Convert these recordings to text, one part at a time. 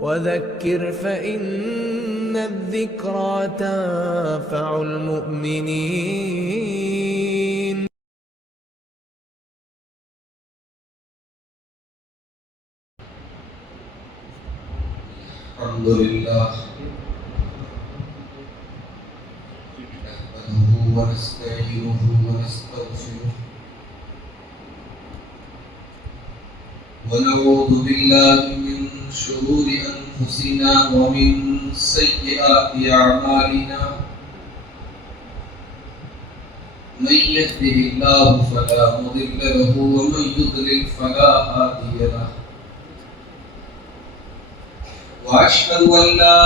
وذكر فإن الذكرى تنفع المؤمنين. الحمد لله نحمده ونستعينه ونستغفره ونعوذ بالله من شرور أنفسنا ومن سيئات أعمالنا. من يهده الله فلا مضل له ومن يضلل فلا هادي له. وأشهد أن لا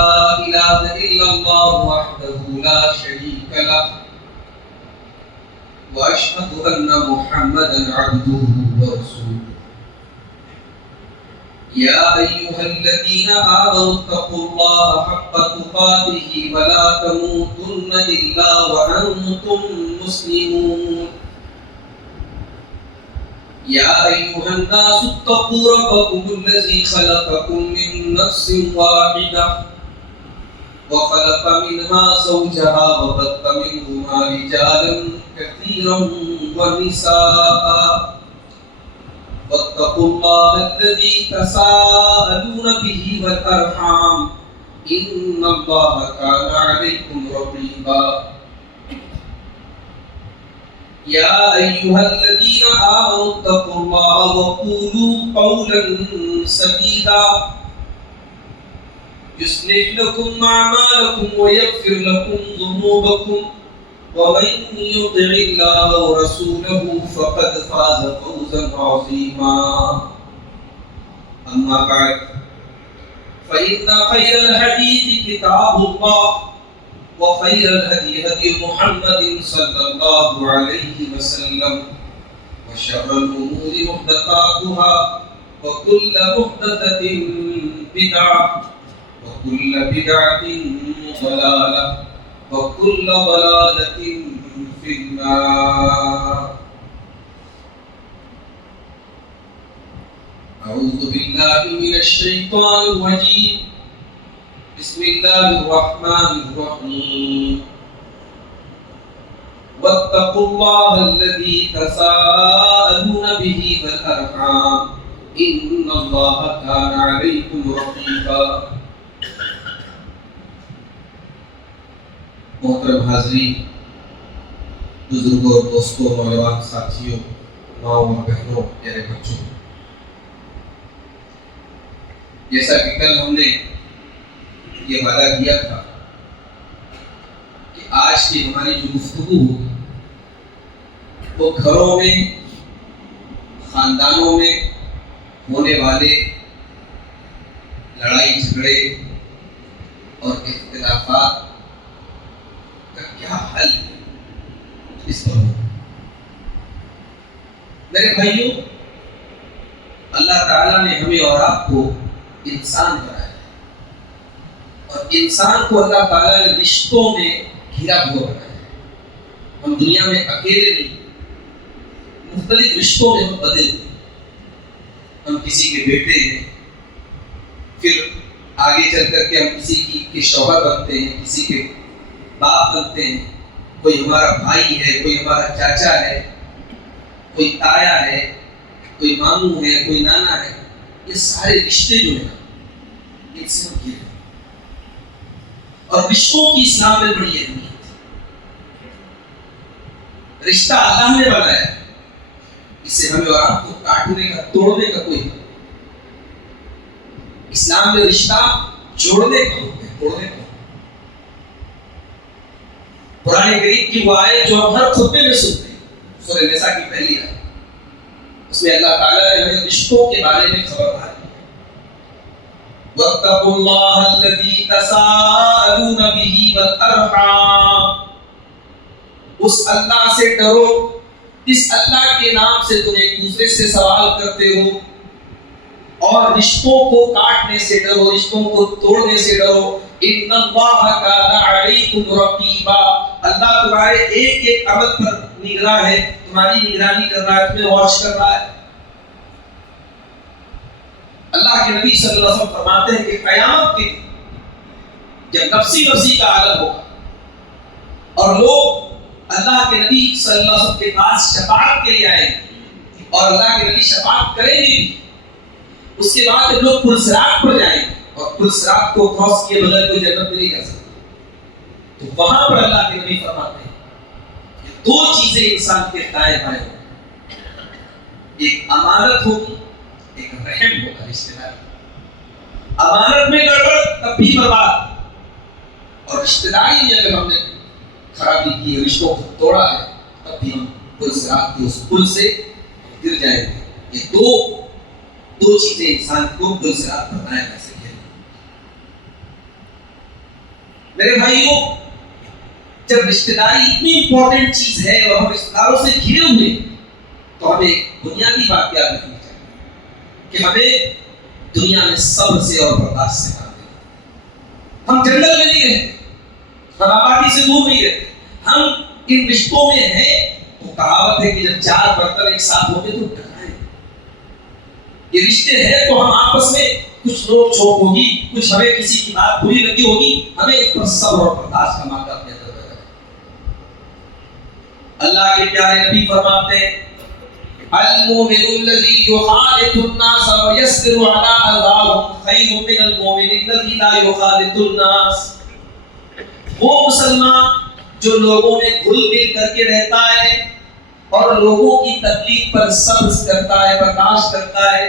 إله إلا الله وحده لا شريك له وأشهد أن محمدا عبده ورسوله. يا أيها الذين آمنوا اتقوا الله حق تقاته ولا تموتن إلا وأنتم مسلمون. يا أيها الناس اتقوا ربكم الذي خلقكم من نفس واحدة وخلق منها زوجها وبث منهما رجالا كثيرا ونساء. واتقوا الله الذي تساءلون به والأرحام إن الله كان عليكم رقيبا. يا أيها الذين آمنوا اتقوا الله وقولوا قولا سديدا يصلح لكم أعمالكم ويغفر لكم ذنوبكم ومن يطع الله ورسوله فقد فاز فوزا عظيما. أما بعد فإن خير الحديث كتاب الله وخير الهدي هدي محمد صلى الله عليه وسلم وشر الأمور محدثاتها وكل محدثة بدعة وكل بدعة ضلالة وكل ضلالة في النار. أعوذ بالله من الشيطان الرجيم. بسم الله الرحمن الرحيم. واتقوا الله الذي تساءلون به والأرحام إن الله كان عليكم رقيبا. محترم حاضرین، بزرگوں، دوستوں، نوجوان ساتھیوں، ماؤں اور بہنوں، پیارے بچوں، جیسا کہ کل ہم نے یہ وعدہ کیا تھا کہ آج کی ہماری جو گفتگو ہوگی وہ گھروں میں، خاندانوں میں ہونے والے لڑائی جھگڑے اور اختلافات کا کیا حل ہے اس پر ہوگا. میرے بھائیوں، اللہ تعالیٰ نے ہمیں اور آپ کو انسان بنایا اور انسان کو اللہ تعالیٰ نے رشتوں میں گھرا ہوا بنایا ہے. ہم دنیا میں اکیلے نہیں، مختلف رشتوں میں ہم بدلے ہوئے. ہم کسی کے بیٹے ہیں، پھر آگے چل کر کے ہم کسی کے شوہر بنتے ہیں، کسی کے باپ بنتے ہیں، کوئی ہمارا بھائی ہے، کوئی ہمارا چاچا ہے، کوئی تایا ہے، کوئی ماموں ہے، کوئی نانا ہے. یہ سارے رشتے جو ہیں ان سے ہم گھرے. اور رشتوں کی اسلام میں بڑی اہمیت ہے. رشتہ اللہ نے بنایا، اسے ہمیں اور آپ کو کاٹنے کا، توڑنے کا کوئی نہیں. اسلام میں رشتہ جوڑنے کا ہوتا ہے، توڑنے کا. قرآن کریم کی وہ آیت جو ہم ہر خطبے میں سنتے ہیں، سورہ نساء کی پہلی آیت، اس میں اللہ تعالیٰ نے ہمیں رشتوں کے بارے میں خبردار کیا. وَاتَّقُوا اللَّهَ الَّذِي تَسَاءَلُونَ بِهِ وَالْأَرْحَامَ. اس اللہ سے ڈرو جس اللہ کے نام سے تم ایک دوسرے سے سوال کرتے ہو، اور رشتوں کو کاٹنے سے ڈرو، رشتوں کو توڑنے سے ڈرو. ان اللہ کان علیکم رقیبا. اللہ تمہارے ایک ایک عمل پر نگراں ہے، تمہاری نگرانی کر رہا ہے، تمہیں واچ کر رہا ہے. اللہ کے نبی صلی اللہ علیہ وسلم فرماتے ہیں کہ قیامت کے دن جب نفسی نفسی کا عالم ہوگا اور لوگ اللہ کے نبی صلی اللہ علیہ وسلم کے پاس شفاعت کے لیے آئیں گے اور اللہ کے نبی شفاعت کریں گے بھی، اس کے بعد جب لوگ پل صراط پر جائیں گے اور پل صراط کو کراس کیے بغیر کوئی جنت میں نہیں جا سکتا، تو وہاں پر اللہ کے نبی فرماتے ہیں کہ دو چیزیں انسان کے دائیں بائیں ہوں، ایک امانت ہوگی، ایک رحم ہوگا، رشتہ داری۔ امانت میں گڑبڑ تب بھی برباد، اور رشتہ داری میں اگر ہم نے خرابی کی، رشتوں کو توڑا ہے، تب بھی ہم پل صراط کے اس پل سے گر جائیں گے۔ یہ دو چیزیں انسان کو پل صراط پر بنایا جا سکے۔ میرے بھائیوں، جب رشتہ داری اتنی امپورٹنٹ چیز ہے اور ہم رشتہ داروں سے گھرے ہوئے، تو ہمیں بنیادی بات یاد رکھنی چاہیے کہ ہمیں دنیا میں صبر سے اور برداشت سے کام لینا۔ ہم جنگل میں نہیں رہتے، ہم آبادی سے دور نہیں رہتے، ہم ان رشتوں میں ہیں۔ تو کہاوت ہے کہ جب چار برتن ایک ساتھ ہوتے تو ٹکرائیں۔ یہ رشتے ہیں تو ہم آپس میں کچھ نوک جھوک ہوگی، کچھ ہمیں کسی کی بات بری لگی ہوگی، ہمیں اس پر صبر اور برداشت کا مادہ اپنے اندر پیدا کرنا۔ اللہ کے پیارے نبی فرماتے ہیں المؤمن الذي يخالط الناس ويصبر على اذاهم خير من المؤمن الذي لا يخالط الناس۔ وہ مسلمان جو لوگوں میں گھل مل کر کے رہتا ہے اور لوگوں کی تکلیف پر صبر کرتا ہے، برداشت کرتا ہے،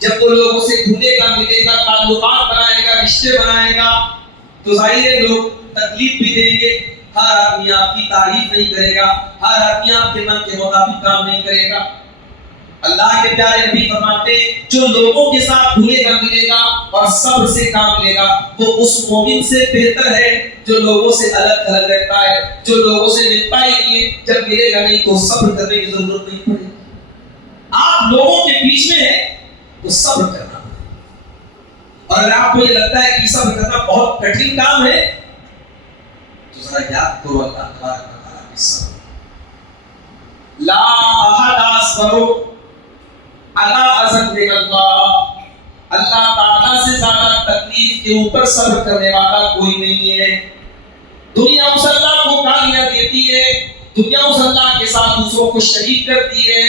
جب وہ لوگوں سے گھلے گا ملے گا، تعلقات بنائے گا، رشتے بنائے گا، تو ظاہر ہے لوگ تکلیف بھی دیں گے۔ ہر آدمی آپ کی تعریف نہیں کرے گا، ہر آدمی آپ کے من کے مطابق کام نہیں کرے گا۔ اللہ کے پیارے نبی فرماتے جو لوگوں کے ساتھ گھلے گا ملے گا اور صبر سے کام لے گا، وہ اس مومن سے بہتر ہے جو لوگوں سے الگ تھلگ رہتا ہے، جو لوگوں سے ملتا ہی نہیں ہے، جب ملے گا نہیں تو صبر کرنے کی ضرورت نہیں پڑے گی۔ آپ لوگوں کے بیچ میں ہیں تو صبر کرنا پڑے، اور اگر آپ کو یہ لگتا ہے کہ صبر کرنا بہت کٹھن کام ہے تو ذرا یاد کرو اللہ تبارک و تعالیٰ کی صبر۔ لا احد اصبر علی اذن من اللہ، اللہ تعالیٰ سے زیادہ تکلیف کے اوپر صبر کرنے والا کوئی نہیں ہے۔ دنیا اس اللہ کو گالیاں دیتی ہے، دنیا اس اللہ کے ساتھ دوسروں کو شریک کرتی ہے۔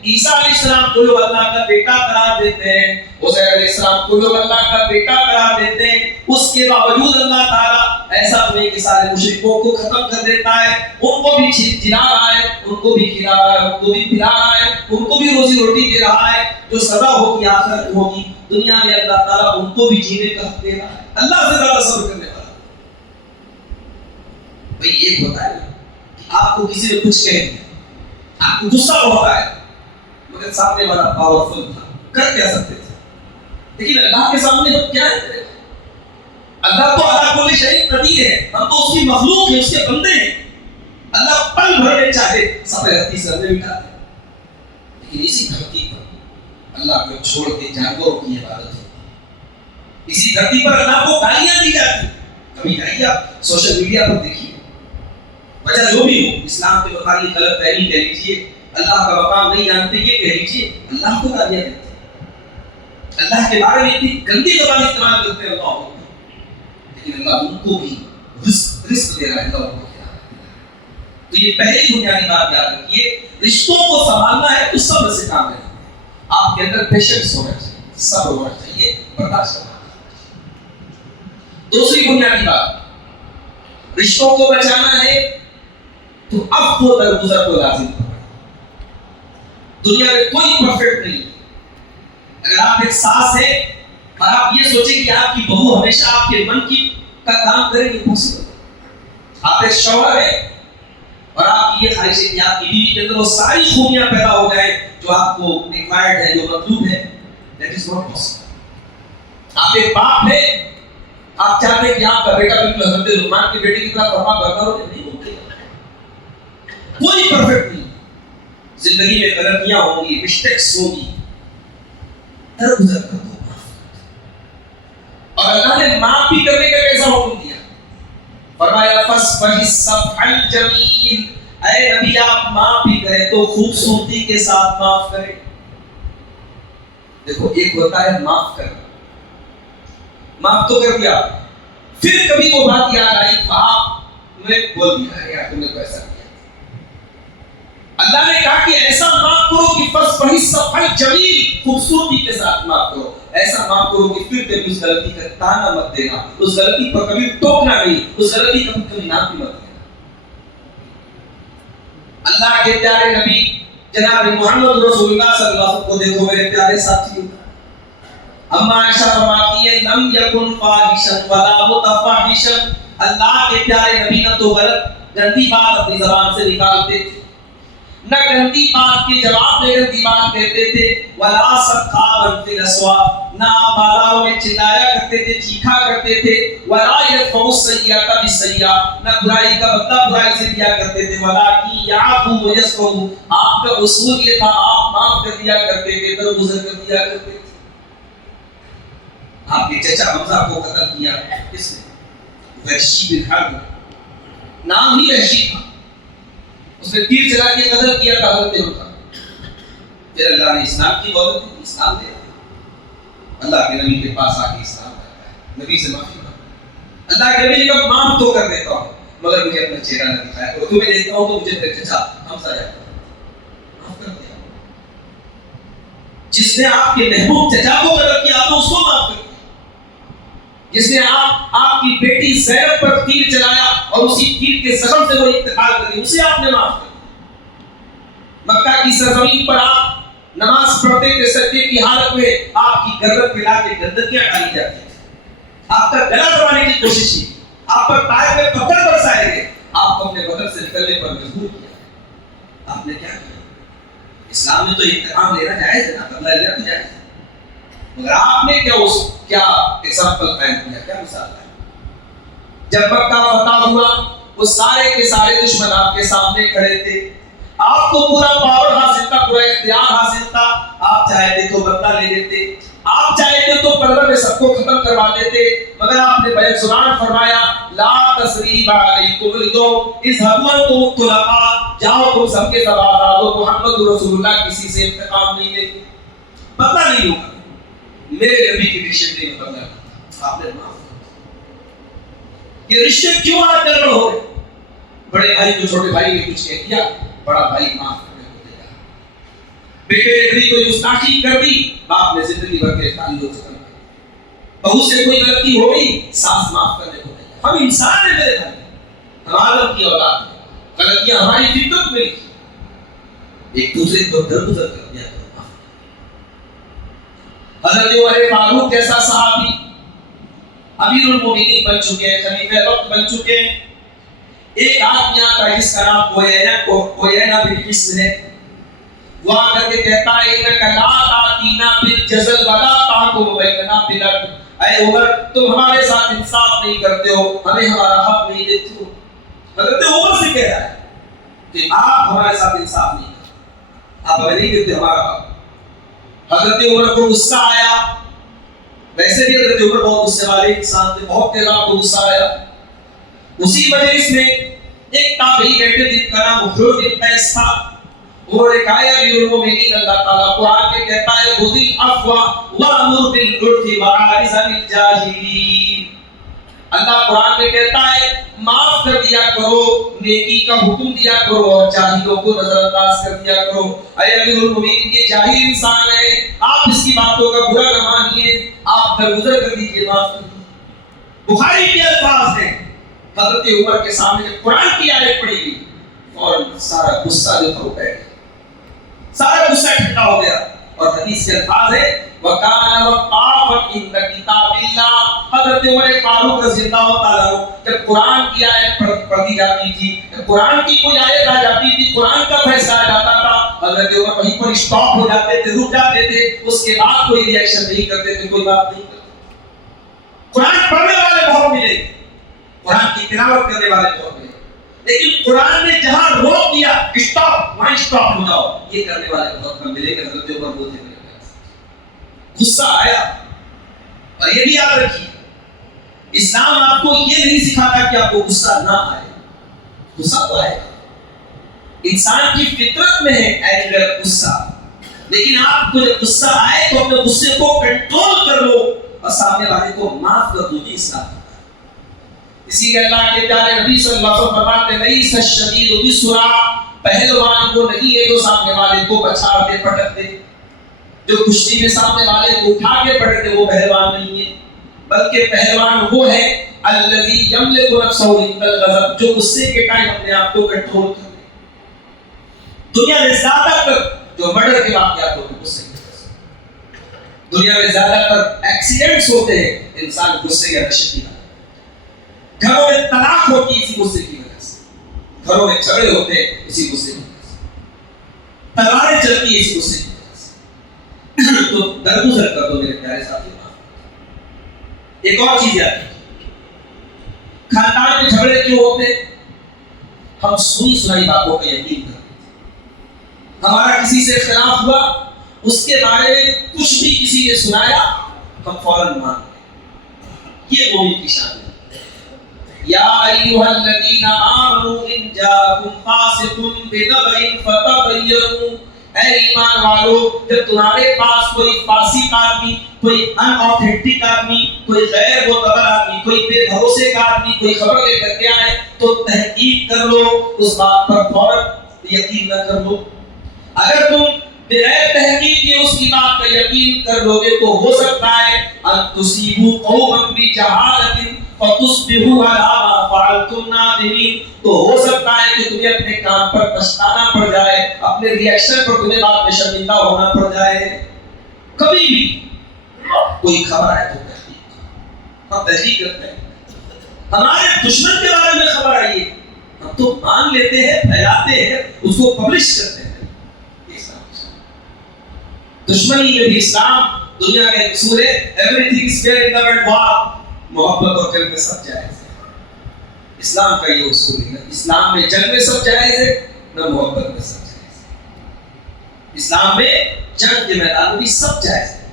عیسیٰ علیہ السلام کو لوگ اللہ کا بیٹا قرار دیتے ہیں، عزیر علیہ السلام کو لوگ اللہ کا بیٹا قرار دیتے ہیں، اس کے باوجود اللہ تعالیٰ ایسا نہیں کہ سارے مشرکوں کو ختم کر دیتا ہے، ان کو بھی جلا رہا ہے، ان کو بھی کھلا رہا ہے، ان کو بھی پلا رہا ہے، ان کو بھی روزی روٹی دے رہا ہے، جو سزا ہوگی آخرت ہوگی۔ دنیا میں اللہ تعالیٰ ان کو بھی جینے کا حق دے رہا ہے۔ اللہ سے زیادہ صبر کرنے والا بھئی ایک ہوتا ہے کہ آپ کو کسی نے کچھ کہہ دیا، آپ کو غصہ ہوتا ہے، مگر سامنے والا پاورفل تھا، کر کیا سکتے تھے، لیکن اللہ کے سامنے ہم کیا کریں؟ اللہ تو اللہ کو شریک قدیر ہے، ہم تو اس کی مخلوق ہیں، اس کے بندے ہیں۔ اللہ پل بھر میں چاہے سب دھرتی سر میں بٹھا دے، لیکن اسی دھرتی پر اللہ کو چھوڑ کے جانوروں کی عبادت ہوتی ہے، اسی دھرتی پر اللہ کو گالیاں دی جاتی۔ کبھی جائیے آپ سوشل میڈیا پر دیکھیے، وجہ جو بھی ہو، اسلام کے متعلق غلط فہمی کہہ لیجیے، اللہ کا مقام نہیں جانتے یہ کہہ لیجیے، اللہ کو گالیاں دیتے ہیں، اللہ کے بارے میں اتنی گندی زبان استعمال کرتے ہیں اللہ کو، لیکن اللہ ان کو بھی رزق دے رہا ہے، اللہ کو کھلا رہا ہے۔ تو یہ پہلی بنیادی بات یاد رکھیے، رشتوں کو سنبھالنا ہے تو صبر سے کام لینا ہے۔ آپ کے اندر پیشنس ہونا چاہیے، صبر ہونا چاہیے، برداشت کرنا چاہیے۔ دوسری بنیادی بات، رشتوں کو بچانا ہے تو اب کو درگزر کو لازم کرنا۔ دنیا میں کوئی پرفیکٹ نہیں ہے۔ اگر آپ ایک ساس ہیں اور آپ یہ سوچیں کہ آپ کی بہو ہمیشہ آپ کے من کی کا کام کرے گی، پاسبل ہے۔ آپ ایک شوہر ہیں اور آپ کی یہ خواہش ہے کہ آپ کی بیوی کے اندر وہ ساری خوبیاں پیدا ہو جائیں جو آپ کو ریکوائرڈ ہے، جو مطلوب ہے، دیٹ از ناٹ پاسبل۔ آپ ایک باپ ہیں، آپ چاہتے ہیں کہ آپ کا بیٹا بالکل حضرت لقمان کے بیٹے کی طرح فرما بردار ہو، نہیں ممکن۔ کوئی پرفیکٹ نہیں، زندگی میں غلطیاں ہوں گی، مسٹیکس ہوں گی، درگزر کر دو۔ اور اللہ نے معاف بھی کرنے کا کیسا حکم دیا، فرمایا فَاصْفَحِ الصَّفْحَ الْجَمِيلَ، اے نبی آپ معاف بھی کریں تو خوبصورتی کے ساتھ معاف کریں۔ دیکھو ایک ہوتا ہے معاف کرنا، معاف تو کر دیا، پھر کبھی وہ بات یاد آئی تو آپ نے بول دیا ہے یار تم نے تو ایسا کیا۔ اللہ نے کہا کہ ایسا معاف کرو کہ بس وہی صفائی جمیل خوبصورتی کے ساتھ معاف کرو، ایسا معاف کرو کہ پھر کبھی اس غلطی کا تانا مت دینا، اس غلطی پر کبھی ٹوکنا نہیں، اس غلطی کا کبھی نام بھی مت دینا۔ اللہ کے پیارے نبی جناب محمد رسول اللہ صلی اللہ علیہ وسلم کو دیکھو میرے پیارے ساتھیوں، اما عائشہ فرماتی ہے لم یکن فاحشا ولا متفاحشا، اللہ کے پیارے نبی نہ تو غلط گندی بات اپنی زبان سے نکالتے تھے، نہ گندی بات کے جواب میں گندی بات کہتے تھے، ولا سخابا فی الاسواق، نہ بازاروں میں چلایا کرتے تھے، چیخا کرتے تھے، ولا یدفعوا السیئۃ بالسیئۃ، نہ برائی کا بدلہ برائی سے دیا کرتے تھے، ولکن یعفو ویصفحوا، آپ کا اصول یہ تھا آپ معاف کر دیا کرتے تھے، درگزر کر دیا کرتے تھے۔ آپ کے چچا حمزہ کو قتل کیا کس نے؟ وحشی بن حرب، نام ہی وحشی تھا، اس نے تیر چلا کے قتل کیا تھا حضرت حمزہ۔ پھر اللہ نے اسلام کی دولت دی، اسلام دیا، اللہ کے نبی کے پاس آ کے اسلام کرتا ہے، نبی سے معافی مانگتا ہے۔ اللہ کے نبی نے کہا معاف تو کر دیتا ہوں مگر مجھے اپنا چہرہ نہ دکھایا کرو، تمہیں دیکھتا ہوں تو مجھے میرے چچا حمزہ یاد آتا ہے، معاف کر دیا۔ جس نے آپ کے محبوب چچا کو قتل کیا آپ نے اس کو معاف کر دیا، جس نے آپ کی بیٹی زینب پر تیر چلایا اور اسی تیر کے زخم سے وہ انتقال کر گئی اسے آپ نے معاف کر دیا۔ مکہ کی سرزمین پر آپ نماز پڑھتے تھے، سجدے کی حالت میں آپ کی گردن پہ لا کے گندگیاں ڈالی جاتی تھی، آپ کا گلا دبانے کی کوشش کی، آپ پر طائف میں پتھر برسائے گئے، آپ کو اپنے وطن سے نکلنے پر مجبور کیا۔ آپ نے کیا کیا؟ اسلام میں تو انتقام لینا جائز ہے نا، بدلہ لینا تو جائز ہے، مگر آپ نے کیا ایگزامپل قائم کیا، کیا مثال ہے؟ جب مکہ فتح ہوا وہ سارے کے سارے دشمن آپ کے سامنے کھڑے تھے، آپ کو پورا پاور حاصل تھا، پورا اختیار حاصل تھا، آپ چاہتے تو بدلہ لے لیتے، آپ چاہتے تو پلڑ میں سب کو ختم کروا دیتے، مگر آپ نے بیک زبان فرمایا لا تثریب علیکم اليوم اذهبوا انتم طلقاء، جاؤ تم سب کے سب آزاد ہو، محمد رسول اللہ کسی سے انتقام نہیں لے، بدلہ نہیں ہوگا، میرے نبی کی رشتے نہیں بدلا، آپ نے معاف کر۔ یہ رشتے کیوں آج گڑبڑ ہو رہے؟ بڑے بھائی کو چھوٹے بھائی نے کچھ کہہ دیا، بڑا بھائی معاف کرنے کو تیار، بیٹے نے کبھی کوئی گستاخی کر دی، باپ نے زندگی بھر کے تعلق ختم کر، بہو سے کوئی غلطی ہو گئی، ساس معاف کرنے کو تیار۔ ہم انسان ہیں میرے بھائی، ہم آدم کی اولاد ہیں، غلطیاں ہماری فطرت میں لکھی، ایک دوسرے کو درگزر کر دیا۔ حضرت عمر فاروق جیسا صحابی امیر المومنین بن چکے ہیں، خلیفہ وقت بن چکے ہیں، ایک آدمی آتا ہے جس کا نام کویینہ بن حصن ہے، وہ آ کر کے کہتا ہے انک لا تاتینا بالجزل ولا تحکم بیننا بالعدل، اے عمر تم ہمارے ساتھ انصاف نہیں کرتے ہو، ہمیں ہمارا حق نہیں دیتے ہو۔ حضرت عمر سے کہہ رہا ہے کہ آپ ہمارے ساتھ انصاف نہیں کرتے، آپ ہمیں نہیں دیتے ہمارا حق۔ حضرت عمر کو غصہ آیا، ویسے بھی حضرت عمر بہت غصے والے انسان تھے، بہت تیز آپ کو غصہ آیا۔ اسی مجلس میں ایک تابعی بیٹھے جن کا نام حر بن قیس تھا، انہوں نے کہا امیر المومنین اللہ تعالیٰ قرآن میں کہتا ہے خذ العفو وامر بالعرف واعرض عن الجاہلین، اللہ قرآن میں کہتا ہے معاف کر دیا کرو، نیکی کا حکم دیا کرو اور جاہلوں کو نظر انداز کر دیا کرو۔ اے امیر المومنین یہ جاہل انسان ہے، آپ اس کی باتوں کا برا نہ مانیے، آپ درگزر کر دیجیے، معاف کر دیجیے۔ بخاری کے الفاظ ہیں، حضرت عمر کے سامنے جب قرآن کی آیت پڑھی گئی فوراً سارا غصہ جو تھا وہ بیٹھ گیا، سارا غصہ ٹھنڈا ہو گیا، اور حدیث کے الفاظ ہے وَكَانَ وَقَافًا عِندَ كِتَابِ اللَّهِ، حضرت عمر فاروق رضی اللہ تعالیٰ عنہ جب قرآن کی آیت پڑھی جاتی تھی، جب قرآن کی کوئی آیت آ جاتی تھی، قرآن کا فیصلہ آ جاتا تھا، حضرت عمر وہیں پر اسٹاپ ہو جاتے تھے، رک جاتے تھے، اس کے بعد کوئی ریئیکشن نہیں کرتے تھے، کوئی بات نہیں کرتے۔ قرآن پڑھنے والے بہت ملے، قرآن کی تلاوت کرنے والے بہت ملے، لیکن قرآن نے جہاں روک دیا اسٹاپ، وہاں اسٹاپ ہو جاؤ، یہ کرنے والے بہت کم ملے کہ حضرت عمر وہ تھے۔ غصہ آیا، اور یہ بھی یاد رکھیے اسلام آپ کو یہ نہیں سکھاتا کہ آپ کو غصہ نہ آئے، غصہ تو آئے، انسان کی فطرت میں ہے اینگر، غصہ، لیکن آپ کو جب غصہ آئے تو اپنے غصے کو کنٹرول کر لو اور سامنے والے کو معاف کر دو. اسلام. اسی لیے اللہ کے پیارے نبی صلی اللہ علیہ وسلم فرماتے ہیں لیس الشدید بالسرعہ، پہلوان وہ نہیں ہے جو سامنے والے کو پچھاڑ دے پٹک دے. جو کشتی میں سامنے والے کو اٹھا کے پٹک دے وہ پہلوان نہیں ہے، بلکہ پہلوان وہ ہے الذی یملک نفسہ عند الغضب، جو غصے کے ٹائم اپنے آپ کو کنٹرول کر لے. دنیا میں زیادہ تر جو مرڈر کے واقعات ہوتے ہیں غصے کی وجہ سے، دنیا میں زیادہ تر ایکسیڈنٹس ہوتے ہیں انسان غصے یا نشے کی وجہ سے. گھروں میں طلاق ہوتی ہے اسی غصے کی وجہ سے، گھروں میں جھگڑے ہوتے ہیں اسی غصے کی وجہ سے، تلواریں چلتی ہیں اسی غصے کی وجہ سے. تو درگزر کر دو میرے پیارے ساتھی. ایک اور چیز یاد رکھیے، خاندان میں جھگڑے کیوں ہوتے؟ ہم سنی سنائی باتوں کا یقین کرتے ہیں. ہمارا کسی سے اختلاف ہوا، اس کے بارے میں کچھ بھی کسی نے سنایا، ہم فوراً مان گئے. یہ مومن کی شان ہے. یا ایھا الذین آمنوا ان جاءکم فاسق بنبأ فتبینوا، اے ایمان والو جب تمہارے پاس کوئی فاسق آدمی، کوئی ان آتھینٹک آدمی، کوئی غیر معتبر آدمی، کوئی بے بھروسے کا آدمی کوئی خبر لے کر کے آئے تو تحقیق کر لو، اس بات پر فوراً یقین نہ کر لو. اگر تم بغیر تحقیق کے اس کی بات پر یقین کر لو گے تو ہو سکتا ہے ان تصیبوا قوما بجہالۃ فتصبحوا علی ما فعلتم نادمین، تو ہو سکتا ہے کہ تمہیں اپنے کام پر پچھتانا پڑ جائے، اپنے ری ایکشن پر تمہیں بعد میں شرمندہ ہونا پڑ جائے. کبھی بھی کوئی خبر آئے تو تحقیق کرو. ہم تحقیق کرتے ہیں. ہمارے دشمن کے بارے میں خبر آئی ہے ہم تو مان لیتے ہیں، پھیلاتے ہیں، اس کو پبلش کرتے ہیں. دشمنی میں بھی اسلام دنیا کا ایک اصول ہے، every thing is fair in the world war, محبت اور جنگ میں سب جائز ہے. اسلام کا یہ اصول ہے، اسلام میں جنگ میں سب جائز ہے، نہ محبت میں سب جائز ہے. اسلام میں جنگ کے میدان میں بھی سب جائز ہے.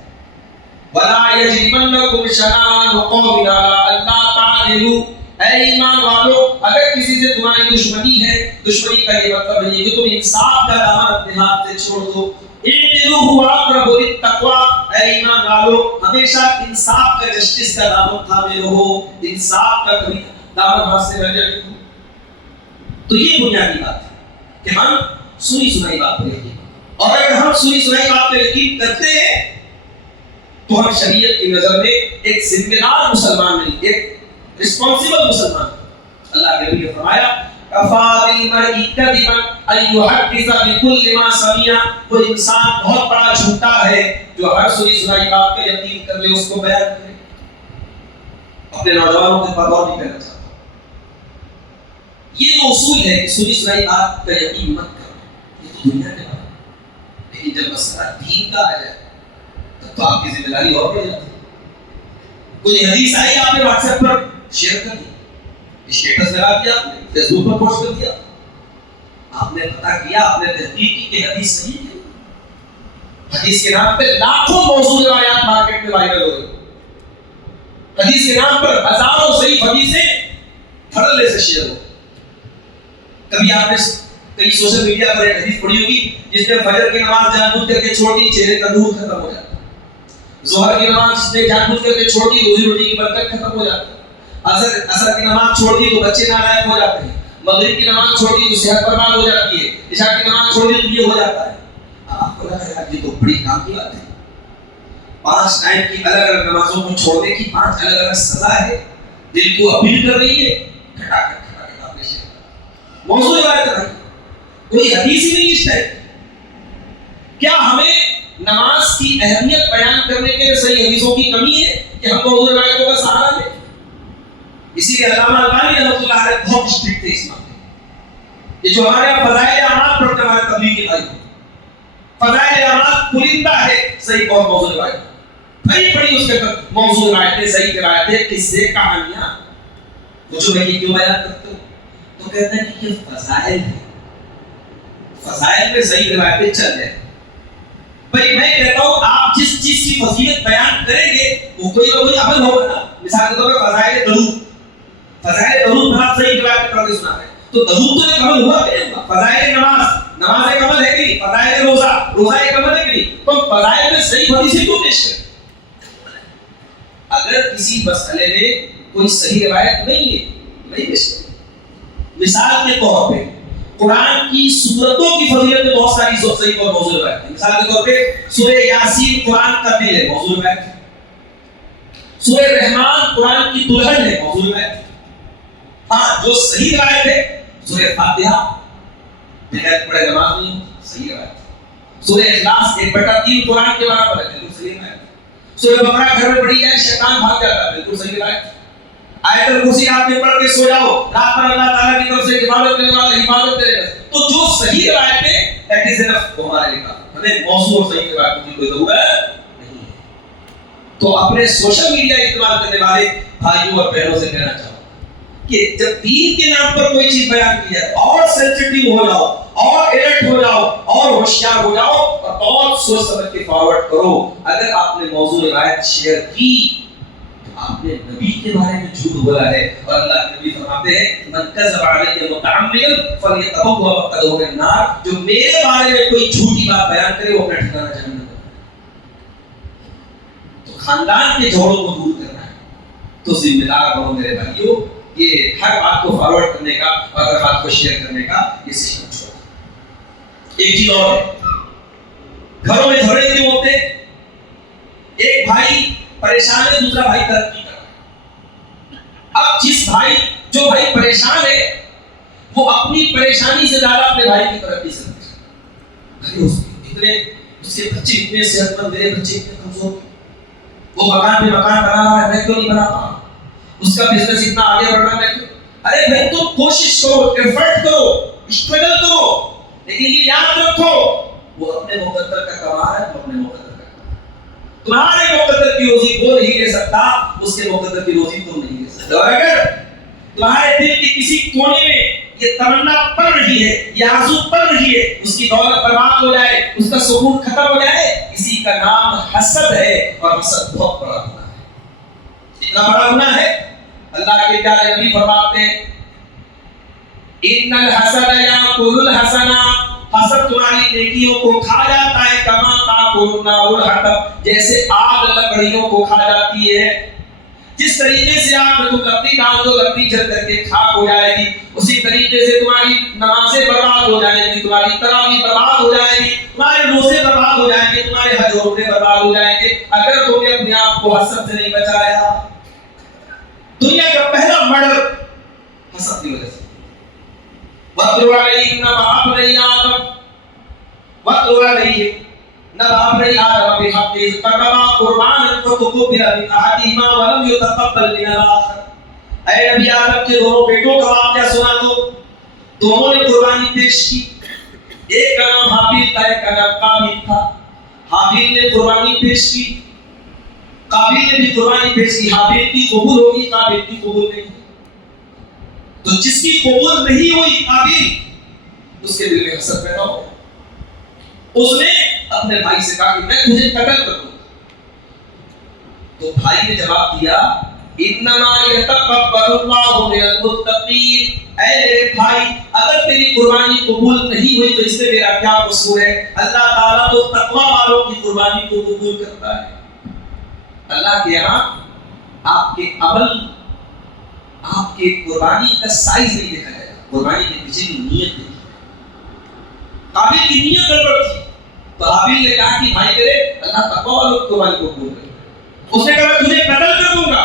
وَلَا يَجْرِمَنَّكُمْ شَنَآنُ قَوْمٍ عَلَىٰ أَلَّا تَعْدِلُوا، اے ایمان والو اگر کسی سے تمہاری دشمنی ہے، دشمنی کا یہ مطلب نہیں کہ تم انصاف کا دامن اپنے ہاتھ سے چھوڑ دو. اعدلوا هو اقرب للتقوى، اے ایمان والو ہمیشہ انصاف کا، جسٹس کا دامن تھامے رہو، انصاف کا کبھی دامن ہاتھ سے نہ جائے. تو یہ بنیادی بات ہے کہ ہم سنی سنائی بات پر یقین، اور اگر ہم سنی سنائی بات پر یقین کرتے ہیں تو ہم شریعت کی نظر میں ایک ذمہ دار مسلمان نہیں، ایک رسپانسبل مسلمان. اللہ کے نبی نے فرمایا کفا بالمرء کذبا ان یحدث بكل ما سمع، وہ انسان بہت بڑا جھوٹا ہے جو ہر سنی سنائی بات پہ یقین کر لے، اس کو بیان کرے. اپنے نوجوانوں کے پاس اور بھی کہنا چاہتا ہوں، یہ جو اصول ہے کہ سنی سنائی بات پر یقین مت کرو، یہ تو دنیا کے بارے میں، لیکن جب مسئلہ دین کا آ جائے تب تو آپ کی ذمہ داری اور بڑھ جاتی ہے. کوئی حدیث آئی آپ نے واٹس ایپ پر شیئر کر دی، اسٹیٹس لگا دیا، فیس بک پر پوسٹ کر دیا، آپ نے پتا کیا، آپ نے تحقیق کی کہ حدیث صحیح ہے. حدیث کے نام پہ لاکھوں موضوع روایات مارکیٹ میں وائرل ہو رہی، حدیث کے نام پر ہزاروں صحیح حدیثیں دھڑلے سے شیئر ہو. کبھی آپ نے کئی سوشل میڈیا پر ایک حدیث پڑھی ہوگی جس میں فجر کی نماز جان بوجھ کر کے چھوڑ دی چہرے کا نور ختم ہو جاتا، ظہر کی نماز جس نے جان بوجھ کر کے چھوڑ دی روزی روٹی کی برکت ختم ہو جاتی، عصر کی نماز چھوڑ دی تو بچے نالائق ہو جاتے ہیں، مغرب کی نماز چھوڑ دی تو صحت برباد ہو جاتی ہے، عشاء کی نماز چھوڑ دی تو یہ ہو جاتا ہے. آپ کو لگا یار یہ تو بڑی کام کی بات ہے، 5 ٹائم کی الگ الگ نمازوں کو چھوڑنے کی 5 الگ الگ سزا ہے، دل کو اپیل کر رہی ہے. کھٹا کے آپ نے شیئر موضوع روایت ہے، کوئی حدیث ہی نہیں اس ٹائپ. کیا ہمیں نماز کی اہمیت بیان کرنے کے صحیح حدیثوں کی کمی ہے کہ ہم موضوع روایتوں کا سہارا لیں؟ اسی لیے علامہ البانی رحمۃ اللہ علیہ بہت اسٹرکٹ تھے اس معاملے. یہ جو ہمارے یہاں فضائل اعمال پڑھتے ہیں ہمارے تبلیغی بھائی، فضائل اعمال پرندہ ہے صحیح بہت موضوع روایت پڑھی اس کے موضوع روایتیں، صحیح روایتیں، قصے، کہانیاں. پوچھو بھائی کیوں بیان کرتے ہو؟ تو کہتے ہیں کہ یہ فضائل ہے، فضائل میں صحیح روایتیں چل جائیں. بھائی میں کہتا ہوں آپ جس چیز کی فضیلت بیان کریں گے وہ کوئی نہ کوئی عمل ہوگا نا. مثال کے طور پر فضائل درود، فضائل درود بہت صحیح روایت پڑھ کے سنا ہے تو درود تو ایک عمل ہوا کہ نہیں ہوا. فضائل نماز نماز ایک عمل ہے کہ نہیں؟ فضائل روزہ، روزہ ایک عمل ہے کہ نہیں؟ تو فضائل میں صحیح حدیث کیوں پیش کریں؟ اگر کسی مسئلے میں کوئی صحیح روایت نہیں ہے نہیں پیش کریں. مثال کے طور پہ قرآن کی سورتوں کی فضیلت میں بہت ساری صحیح اور موضوع روایت ہے. مثال کے طور پہ سورہ یاسین قرآن کا دل ہے، موضوع روایت ہے. سورہ رحمان قرآن کی دلہن ہے، موضوع روایت ہے. ہاں جو صحیح روایت ہے سورہ فاتحہ بغیر پڑھے نماز نہیں ہوتی، صحیح روایت ہے. سورہ اخلاص 1/3 قرآن کے برابر ہے، بالکل صحیح روایت ہے. سورہ بقرہ گھر میں پڑھی جائے شیطان بھاگ جاتا ہے، بالکل صحیح روایت ہے. آیت الکرسی آپ نے پڑھ کے سو جاؤ، رات بھر اللہ تعالیٰ کی طرف سے حفاظت کرنے والا حفاظت کرے گا. تو جو صحیح روایت ہے دیٹ از انف وہ ہمارے لیے کافی. ہمیں موضوع اور صحیح روایت کی کوئی ضرورت نہیں ہے. تو اپنے سوشل میڈیا استعمال کرنے والے بھائیوں اور بہنوں سے کہنا چاہوں کہ جب دین کے نام پر کوئی چیز بیان کی جائے اور سینسٹیو ہو جاؤ اور الرٹ ہو جاؤ اور ہوشیار ہو جاؤ اور بہت سوچ سمجھ کے فارورڈ کرو. اگر آپ نے موضوع روایت شیئر کی آپ نے نبی کے بارے میں جھوٹ بولا ہے. اور اللہ کے نبی فرماتے ہیں من کذب علی متعمدا فلیتبوأ مقعده من النار. جو میرے بارے میں کوئی جھوٹی بات بیان کرے وہ اپنا ٹھکانہ جہنم میں. تو خاندان کے جھگڑوں کو دور کرنا ہے تو ذمہ دار بنو میرے بھائیوں. یہ ہر بات کو فارورڈ کرنے کا اور ہر بات کو شیئر کرنے کا یہ سسٹم چھوڑا. ایک چیز اور ہے، گھروں میں جھگڑے کیوں ہوتے ہیں؟ ایک بھائی پریشان ہے، دوسرا بھائی ترقی کر رہا ہے. اب جس بھائی جو بھائی پریشان ہے وہ اپنی پریشانی سے زیادہ اپنے بھائی کی ترقی سے اس کے بچے اتنے صحت مند، میرے بچے اتنے کمزور، وہ مکان پہ مکان بنا رہا ہے میں کیوں نہیں بنا پا رہا، اس کا بزنس اتنا آگے بڑھ رہا ہے میں کیوں. ارے بھائی تم کوشش کرو، ایفرٹ کرو، اسٹرگل کرو، لیکن یہ یاد رکھو وہ اپنے مقدر کا کما ہے، تم اپنے مقدر کا کما. تمہارے مقدر کی روزی وہ نہیں لے سکتا، اس کے مقدر کی روزی تم نہیں لے سکتے. اور اگر تمہارے دل کے کسی کونے میں یہ تمنا پڑ رہی ہے، یہ آرزو پڑ رہی ہے اس کی دولت برباد ہو جائے، اس کا سکون ختم ہو جائے، اسی کا نام حسد ہے. اور حسد بہت بڑا گناہ ہے، اتنا بڑا گناہ ہے. اللہ کے پیارے نبی فرماتے ہیں ان الحسد یاکل الحسنات، حسد تمہاری نیکیوں کو کھا جاتا ہے. کما تاکل النار الحطب، جیسے آگ لکڑیوں کو کھا جاتی ہے. جس طریقے سے آگ میں تم لکڑی ڈال دو لکڑی جل کر کے خاک ہو جائے گی، اسی طریقے سے تمہاری نمازیں برباد ہو جائیں گی، تمہاری تراویح برباد ہو جائے گی، تمہارے روزے برباد ہو جائیں گے، تمہارے حج عمرے برباد ہو جائیں گے اگر تم نے اپنے آپ کو حسد سے نہیں بچایا. دنیا کا پہلا مرڈر حسد کی وجہ سے. وَاتْلُ عَلَيْهِمْ نَبَأَ ابْنَيْ آدَمَ وَاتْلُ عَلَيْهِمْ نَبَأَ ابْنَيْ آدَمَ بِالْحَقِّ إِذْ قَرَّبَا قُرْبَانًا فَتُقُبِّلَ مِنْ أَحَدِهِمَا وَلَمْ يُتَقَبَّلْ مِنَ الْآخَرِ. اے نبی آدم کے دونوں بیٹوں کا واقعہ سنا دو. دونوں نے قربانی پیش کی، ایک کا نام حابیل تھا، ایک کا نام قابیل تھا. حابیل نے قربانی پیش کی، قابیل نے بھی قربانی پیش کی. حابیل کی قبول ہوگی، قابیل کی قبول نہیں. تو جس کی قبول نہیں ہوئی قابیل، اس کے دل میں حسد پیدا ہو گیا. اس نے اپنے بھائی سے کہا کہ میں تجھے قتل کر دوں. تو بھائی نے جواب دیا انما یتقبل اللہ من المتقین. اے میرے بھائی اگر تیری قربانی قبول نہیں ہوئی تو اس میں میرا کیا قصور ہے؟ اللہ تعالیٰ تو تقوی والوں کی قربانی کو قبول کرتا ہے. اللہ کے یہاں آپ کے عمل، آپ کے قربانی کا سائز نہیں دیکھا جائے گا، قربانی کے پیچھے کی نیت دیکھی. قابل کی نیت گڑبڑ تھی تو حابیل نے کہا کہ بھائی میرے اللہ تقوی والوں کی قربانی کو قبول کرے. اس نے کہا میں تجھے قتل کر دوں گا.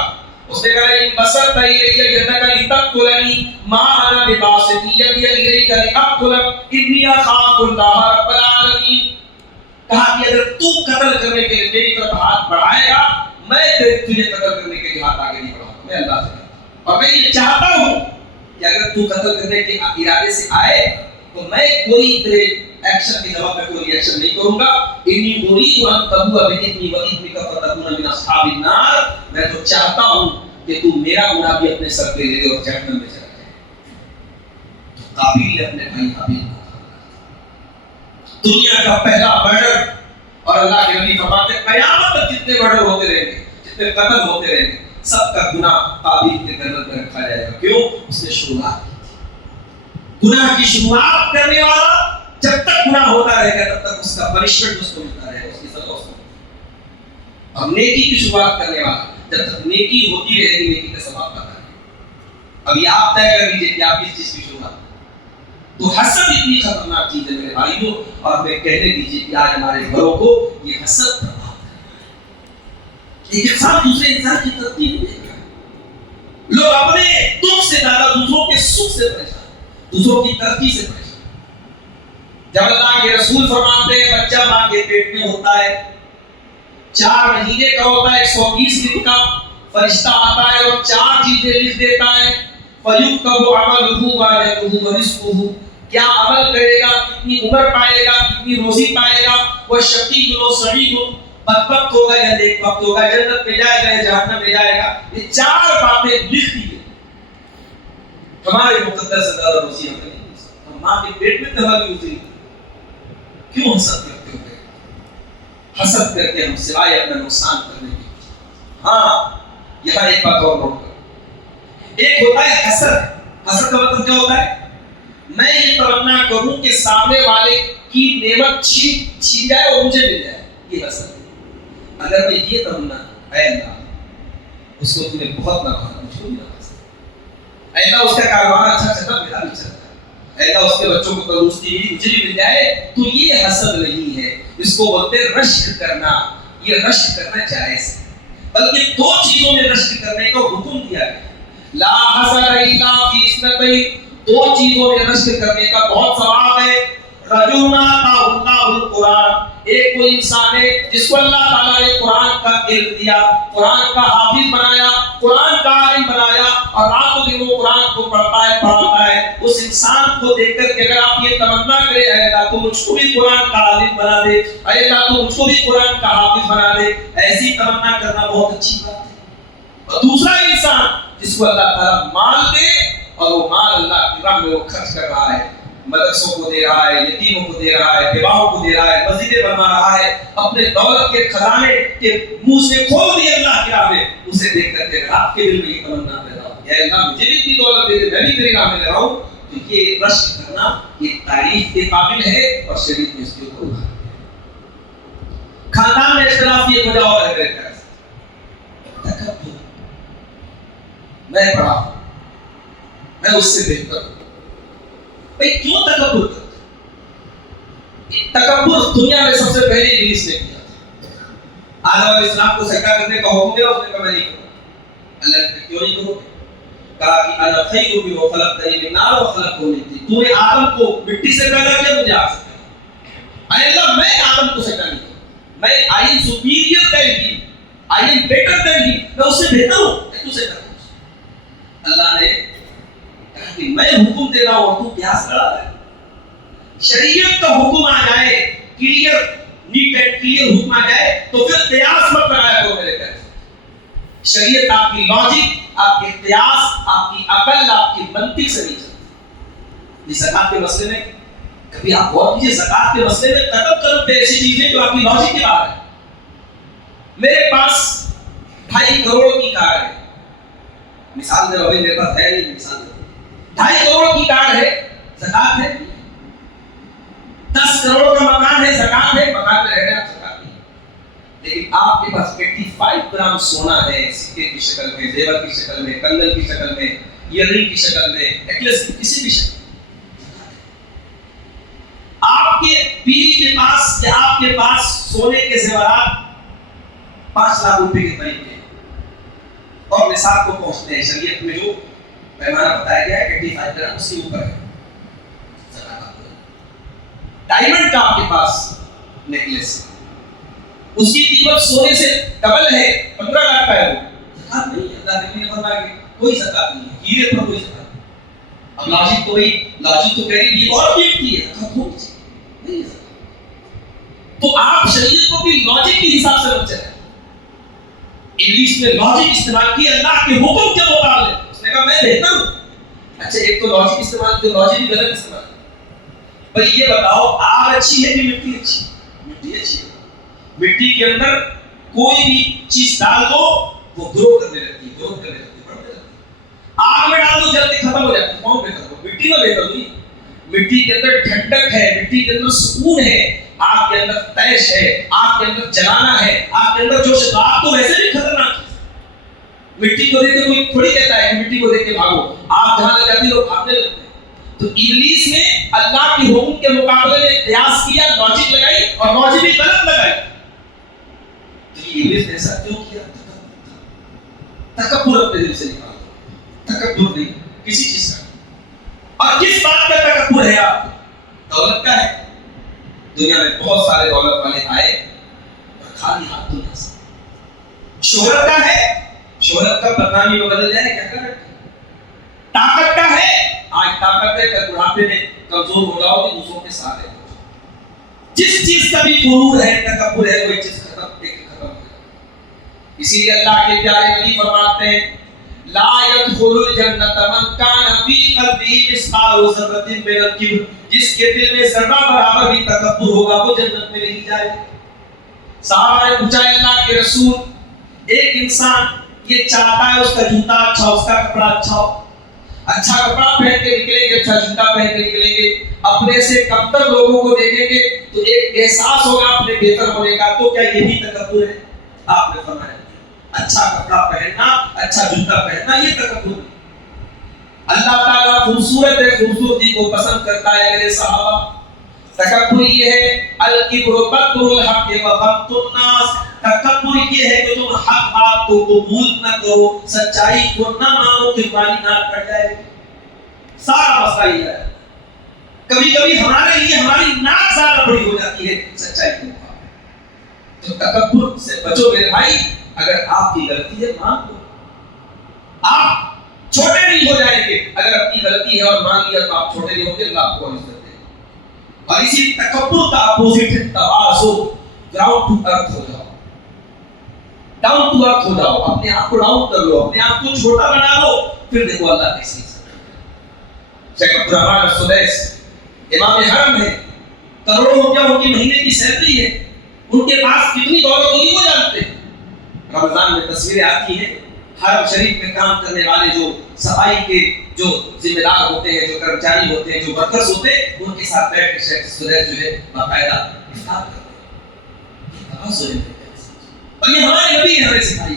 اس نے کہا ان بسط الیہ یدک لتقتلنی ما انا بباسط یدی الیک لاقتلک انی اخاف اللہ رب العالمین. کہا کہ اگر تو قتل کرنے کے لیے میری طرف ہاتھ بڑھائے گا میں تجھے قتل کرنے کے لیے ہاتھ آگے نہیں بڑھاؤں گا. میں اللہ سے اور میں یہ چاہتا ہوں کہ اگر تو قتل کرنے کے ارادے سے آئے تو میں کوئی تیرے ایکشن کے جواب میں کوئی ریئیکشن نہیں کروں گا. انی اريد ان تبوء باثمی واثمک فتکون من اصحاب النار. میں تو چاہتا ہوں کہ تو میرا گناہ بھی اپنے سر پہ لے اور جہنم میں چلا جائے. قابیل نے اپنے بھائی حابیل کو دنیا کا پہلا مرڈر. اور اللہ کے نبی فرماتے ہیں قیامت تک جتنے مرڈر ہوتے رہیں گے، جتنے قتل ہوتے رہیں گے، سب کا گناہ قابیل کے گردن پر رکھا جائے گا. کیوں؟ اس نے شروعات کی تھی. گناہ کی شروعات کرنے والا جب تک گناہ ہوتا رہے گا تب تک اس کا پنشمنٹ اس کو ملتا رہے گا، اس کی سزا اس کو۔ اب نیکی کی شروعات کرنے والا جب تک نیکی ہوتی رہے گی نیکی کا ثواب پاتا رہے گا۔ ابھی آپ طے کر لیجیے کہ آپ کس چیز کی شروعات۔ تو حسد اتنی خطرناک چیز ہے میرے بھائیوں، اور ہمیں کہنے دیجیے کہ آج ہمارے گھروں کو یہ حسد برباد کر رہا ہے۔ ایک انسان دوسرے انسان کی ترقی نہیں دیکھ رہا ہے، لوگ اپنے دکھ سے زیادہ دوسروں کے سکھ سے پریشان، دوسروں کی ترقی سے پریشان۔ جب اللہ کے رسول فرماتے ہیں بچہ ماں کے پیٹ میں ہوتا ہے 4 مہینے کا ہوتا ہے 120 دن کا، فرشتہ آتا ہے اور 4 چیزیں لکھ دیتا ہے، فَيُكْتَبُ عَمَلُهُ وَأَجَلُهُ وَرِزْقُهُ، کیا عمل کرے گا، کتنی عمر پائے گا، کتنی روزی پائے گا، وہ شقی و سعید بدبخت ہوگا یا نیک بخت ہوگا، جنت میں جائے گا یا جہنم میں جائے گا۔ یہ 4 باتیں لکھ دی گئی۔ ہمارے مقدر سے زیادہ روزی ہمیں نہیں مل سکتی، ہم ماں کے پیٹ میں تباہی ہوتی ہے۔ کیوں حسد کرتے ہوتے ہیں؟ حسد کر کے ہم سوائے اپنا نقصان کرنے کی۔ ہاں یہاں ایک بات اور نوٹ کرو، ایک ہوتا ہے حسد۔ حسد کا مطلب کیا ہوتا ہے؟ میں یہ تمنا کروں کہ سامنے والے کی نعمت چھین جائے اور مجھے مل جائے، یہ حسد ہے۔ اگر میں یہ تمنا، اے اللہ اس کو تم نے بہت نوازا، مجھ کو بھی نوازا، اے اللہ اس کا کاروبار اچھا چلا، میرا بھی چلتا ہے، اے اللہ اس کے بچوں کو تندرستی ملی، مجھے بھی مل جائے، تو یہ حسد نہیں ہے، اس کو بولتے ہیں رشک کرنا۔ یہ رشک کرنا جائز ہے، بلکہ 2 چیزوں میں رشک کرنے کا حکم دیا گیا، لا حسد الا فی اثنتین، 2 چیزوں میں رشک کرنے کا بہت ثواب ہے۔ رجل آتاہ اللہ القرآن، ایک وہ انسان ہے جس کو اللہ تعالیٰ نے قرآن کا علم دیا، قرآن کا حافظ بنایا، قرآن کا عالم بنایا، اور رات و دن وہ قرآن کو پڑھتا ہے پڑھاتا ہے۔ اس انسان کو دیکھ کر کے اگر آپ یہ تمنا کریں اے اللہ تو مجھ کو بھی قرآن کا عالم بنا دے، اے اللہ تو مجھ کو بھی قرآن کا حافظ بنا دے، ایسی تمنا کرنا بہت اچھی بات ہے۔ اور دوسرا انسان جس کو اللہ تعالیٰ مال دے اور وہ مال اللہ کی راہ میں وہ خرچ کر رہا ہے، مدرسوں کو دے رہا ہے، یتیموں کو دے رہا ہے، بیواؤں کو دے رہا ہے، مسجدیں بنوا رہا ہے، اپنے دولت کے خزانے کے منہ سے کھول دیے اللہ کی راہ میں، اسے دیکھ کر کے آپ کے دل میں یہ تمنا پیدا ہو کہ اے اللہ مجھے بھی اتنی دولت دے دے، میں بھی تیری راہ میں لگا ہوں، تو یہ رشک کرنا یہ تعریف کے قابل ہے اور شریعت نے اس کے اوپر اٹھا دیا۔ خاندان میں اختلاف کی ایک وجہ اور ہے میرے خیال سے، تکبر۔ میں پڑھا ہوں، میں اس سے بہتر ہوں، بھئی کیوں تکبر کرتے؟ تکبر دنیا میں سب سے پہلے ابلیس نے کیا تھا۔ آدم علیہ السلام کو سجدہ کرنے کا حکم دیا، اس نے کہا میں نہیں کروں۔ اللہ نے کیوں نہیں کرو؟ کہا کہ انا خیر منہ خلقتنی من نار وخلقتہ من طین، تو نے آدم کو مٹی سے پیدا کیا، مجھے آگ سے پیدا۔ اے اللہ میں آدم کو سجدہ نہیں کروں، میں I am superior than he, I am better than he, میں اس سے بہتر ہوں، میں تو سجدہ کروں۔ اللہ نے کہا کہ میں حکم دے رہا ہوں اور تو قیاس لڑا رہا ہے۔ شریعت کا حکم آ جائے، کلیئر نیٹ اینڈ کلیئر حکم آ جائے تو پھر قیاس مت بنایا کرو میرے پیارے۔ شریعت آپ کی لاجک، آپ کے قیاس، آپ کی عقل، آپ کی منطق سے نہیں چلتی۔ زکات کے مسئلے میں کبھی آپ غور کیجیے، زکات کے مسئلے میں طرف پہ ایسی چیزیں جو آپ کی لاجک کے باہر ہے۔ میرے پاس 2.5 کروڑ کی کار ہے، مثال دے رہا ہوں، میرے پاس ہے نہیں، مثال دے 2.5 کروڑ کی کار ہے، زکات ہے۔ 10 کروڑ کا مکان ہے، زکات ہے، مکان میں رہ رہے ہیں، زکات نہیں۔ لیکن آپ کے پاس 85 گرام سونا ہے، سکے کی شکل میں، زیور کی شکل میں، کنگن کی شکل میں، ایئرنگ کی شکل میں، نیکلس کی کسی بھی شکل میں۔ آپ کے بیوی کے پاس یا آپ کے پاس سونے کے زیورات 5 لاکھ روپے کے قریب ہیں اور نصاب کو پہنچتے ہیں۔ شریعت میں جو پیمانہ بتایا گیا ہے 85 گرام، اس کے اوپر ہے۔ ڈائمنڈ کا آپ کے پاس نیکلس ہے، اس کی قیمت سونے سے ڈبل ہے، 15 لاکھ کا ہے، وہ زکات نہیں ہے۔ اللہ نے فرمایا کہ کوئی زکات نہیں ہے، ہیرے پر کوئی زکات نہیں۔ اب لاجک تو کہہ رہی ہے اور قیمتی ہے، زکات ہونی چاہیے، نہیں ہے۔ تو آپ شریعت کو بھی لاجک کے حساب سے مت چلائیں۔ ابلیس نے لاجک استعمال کی اللہ کے حکم کے مطابق، اس نے کہا میں بہتر ہوں۔ اچھا ایک تو لاجک استعمال کی، لاجک بھی غلط استعمال۔ بھئی یہ بتاؤ آگ اچھی ہے کہ مٹی اچھی؟ مٹی اچھی ہے۔ مٹی کے اندر کوئی بھی چیز ڈال دو وہ گرو کرنے لگتی ہے، گرو کرنے لگتی ہے، بڑھنے لگتی ہے۔ آگ میں ڈال دو جلدی ختم ہو جاتی ہے، کون بہتر ہو؟ مٹی میں بہتر ہوئی۔ مٹی کے اندر ٹھنڈک ہے، مٹی کے اندر سکون ہے، آگ کے اندر تیش ہے، آگ کے اندر جلانا ہے، آگ کے اندر جوش ہے۔ آگ تو ویسے بھی خطرناک ہے، مٹی کو دیکھ کے کوئی تھوڑی کہتا ہے کہ مٹی کو دیکھ کے بھاگو، آگ جہاں لگ جاتی ہے لوگ بھاگنے لگتے ہیں۔ تو ابلیس نے اللہ کی حکم کے مقابلے میں قیاس کیا، لاجک لگائی اور لاجک بھی غلط لگائی۔ تو ابلیس نے ایسا کیوں کیا؟ تکبر اپنے دل سے نکال دو، تکبر نہیں کسی چیز کا۔ اور کس بات کا تکبر ہے آپ؟ دولت کا ہے۔ دنیا میں بہت سارے دولت والے آئے اور خالی ہاتھ دنیا سے۔ شہرت کا ہے، شہرت کا بدنامی میں بدل جائے کیا کرے؟ طاقت کا ہے، آج طاقت ہے کل بڑھاپے میں کمزور ہو جاؤ گے، دوسروں کے ساتھ ہے۔ جس چیز کا بھی غرور ہے، تکبر ہے، وہی چیز ختم ہو جائے۔ اسی لیے اللہ کے پیارے نبی فرماتے ہیں لا يدخل الجنت من كان في قلبه مثقال ذرة من الكبر، جس کے دل میں ذرہ برابر بھی تکبر ہوگا وہ جنت میں نہیں جائے گا۔ صحابہ نے پوچھا اللہ کے رسول، ایک انسان یہ چاہتا ہے اس کا جوتا اچھا ہو، اس کا کپڑا اچھا ہو، اچھا کپڑا پہن کے نکلیں گے، اچھا جوتا پہن کے نکلیں گے، اپنے سے کمتر لوگوں کو دیکھیں گے تو ایک احساس ہوگا اپنے بہتر ہونے کا، تو کیا یہ بھی تکبر ہے؟ آپ نے فرمایا اچھا کپڑا پہننا، اچھا جوتا پہننا یہ تکبر نہیں۔ اللہ تعالیٰ خوبصورت ہے، خوبصورتی کو پسند کرتا ہے میرے صحابہ۔ تکبر یہ ہے الکبر بطر الحق وغمط الناس، تکبر یہ ہے کہ تم حق بات کو قبول نہ کرو، سچائی کو نہ مانو کہ تمہاری ناک کٹ جائے۔ سارا مسئلہ یہ ہے، کبھی کبھی ہمارے لیے ہماری ناک زیادہ بڑی ہو جاتی ہے سچائی کے مقابلے۔ تو تکبر سے بچو میرے بھائی، اگر آپ کی غلطی ہے مان لو، آپ چھوٹے نہیں ہو جائیں گے۔ اگر اپنی غلطی ہے اور مان لیا تو آپ چھوٹے نہیں ہوں گے، اللہ آپ کو عزت دے گا۔ اور اسی تکبر کا اپوزٹ ہے تواضع، گراؤنڈ ٹو ارتھ ہو جاؤ، ڈاؤن ٹو ارتھ ہو جاؤ، اپنے آپ کو ڈاؤن کر لو، اپنے آپ کو چھوٹا بنا لو، پھر دیکھو اللہ کیسی عزت کرے۔ شیخ عبد الرحمن السدیس امام حرم ہے، کروڑوں روپیہ ان کی مہینے کی سیلری ہے، ان کے پاس کتنی دولت ہوگی وہ جانتے ہیں۔ رمضان میں تصویریں آتی ہیں، حرم شریف میں کام کرنے والے جو صفائی کے جو ذمہ دار ہوتے ہیں، جو کرمچاری ہوتے ہیں، جو ورکرز ہوتے ہیں، ان کے ساتھ بیٹھ کے شیخ سدیس جو ہے باقاعدہ افطار کرتے ہیں۔ یہ تواضع ہے اور یہ ہمارے نبی نے ہمیں سکھائی۔